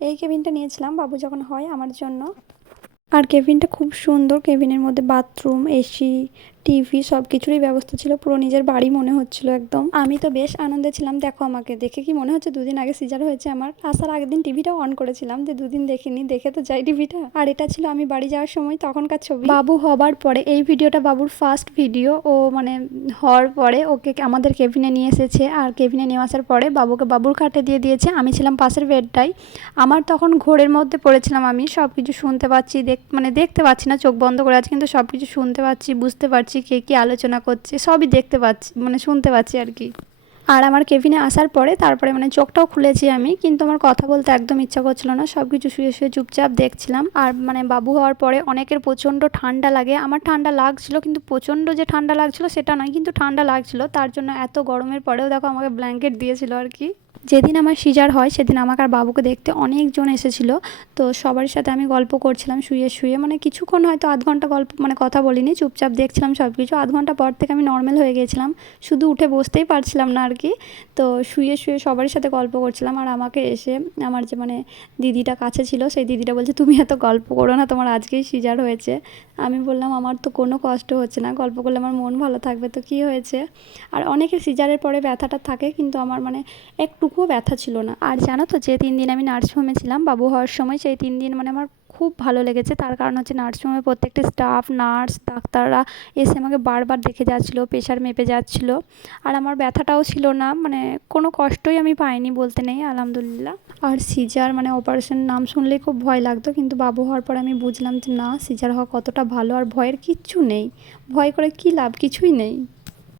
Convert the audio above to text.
এই কেবিনটা নিয়েছিলাম বাবু যখন হয় আমার জন্য। আর কেবিনটা খুব সুন্দর, কেবিনের মধ্যে বাথরুম, এসি, টিভি সব কিছুরই ব্যবস্থা ছিল, পুরো নিজের বাড়ি মনে হচ্ছিল একদম। আমি তো বেশ আনন্দে ছিলাম। দেখো আমাকে দেখে কি মনে হচ্ছে 2 দিন আগে সিজার হয়েছে আমার। আসার আগের দিন টিভিটাও অন করেছিলাম, যে 2 দিন দেখিনি, দেখে তো যাই টিভিটা। আর এটা ছিল আমি বাড়ি যাওয়ার সময় তখনকার ছবি, বাবু হবার পরে। এই ভিডিওটা বাবুর ফার্স্ট ভিডিও। ও মানে হওয়ার পরে ওকে আমাদের কেবিনে নিয়ে এসেছে, আর কেবিনে নিয়ে আসার পরে বাবুকে বাবুর খাটে দিয়ে দিয়েছে। আমি ছিলাম পাশের বেডটাই। আমার তখন ঘোরের মধ্যে পড়েছিলাম, আমি সব কিছু শুনতে পাচ্ছি, দেখতে পাচ্ছি না, চোখ বন্ধ করে আছে, কিন্তু সব কিছু শুনতে পাচ্ছি, বুঝতে পারছি কে কী আলোচনা করছে, সবই দেখতে পাচ্ছি, মানে শুনতে পাচ্ছি আর কি। আর আমার কেবিনে আসার পরে তারপরে মানে চোখটাও খুলেছি আমি, কিন্তু আমার কথা বলতে একদম ইচ্ছা করছিল না, সব কিছু শুয়ে শুয়ে চুপচাপ দেখছিলাম। আর মানে বাবু হওয়ার পরে অনেকের প্রচণ্ড ঠান্ডা লাগে, আমার ঠান্ডা লাগছিল, কিন্তু প্রচণ্ড যে ঠান্ডা লাগছিল সেটা নয়, কিন্তু ঠান্ডা লাগছিল। তার জন্য এত গরমের পরেও দেখো আমাকে ব্ল্যাঙ্কেট দিয়েছিল আর কি। যেদিন আমার সিজার হয় সেদিন আমাকে আর বাবুকে দেখতে অনেকজন এসেছিলো। তো সবার সাথে আমি গল্প করছিলাম শুয়ে শুয়ে, মানে কিছুক্ষণ হয়তো আধ ঘন্টা গল্প, মানে কথা বলিনি, চুপচাপ দেখছিলাম সব কিছু। আধ ঘন্টা পর থেকে আমি নর্মাল হয়ে গিয়েছিলাম, শুধু উঠে বসতেই পারছিলাম না আর কি। তো শুয়ে শুয়ে সবারই সাথে গল্প করছিলাম। আর আমাকে এসে আমার যে মানে দিদিটা কাছে ছিল, সেই দিদিটা বলছে তুমি এত গল্প করো না, তোমার আজকেই সিজার হয়েছে। আমি বললাম আমার তো কোনো কষ্ট হচ্ছে না, গল্প করলে আমার মন ভালো থাকবে, তো কী হয়েছে। আর অনেকের সিজারের পরে ব্যথাটা থাকে, কিন্তু আমার মানে একটুকুও ব্যথা ছিল না। আর জানো তো, যে 3 দিন আমি নার্সিংহোমে ছিলাম বাবু হওয়ার সময়, সেই 3 দিন মানে আমার খুব ভালো লেগেছে। তার কারণ হচ্ছে নার্সিংহোমে প্রত্যেকটা স্টাফ, নার্স, ডাক্তাররা এসে আমাকে বারবার দেখে যাচ্ছিলো, প্রেশার মেপে যাচ্ছিলো। আর আমার ব্যথাটাও ছিল না, মানে কোনো কষ্টই আমি পাইনি বলতে নেই, আলহামদুলিল্লাহ। আর সিজার মানে অপারেশন নাম শুনলেই খুব ভয় লাগতো, কিন্তু বাবু হওয়ার পর আমি বুঝলাম যে না, সিজার হওয়া কতটা ভালো, আর ভয়ের কিচ্ছু নেই, ভয় করে কী লাভ, কিছুই নেই।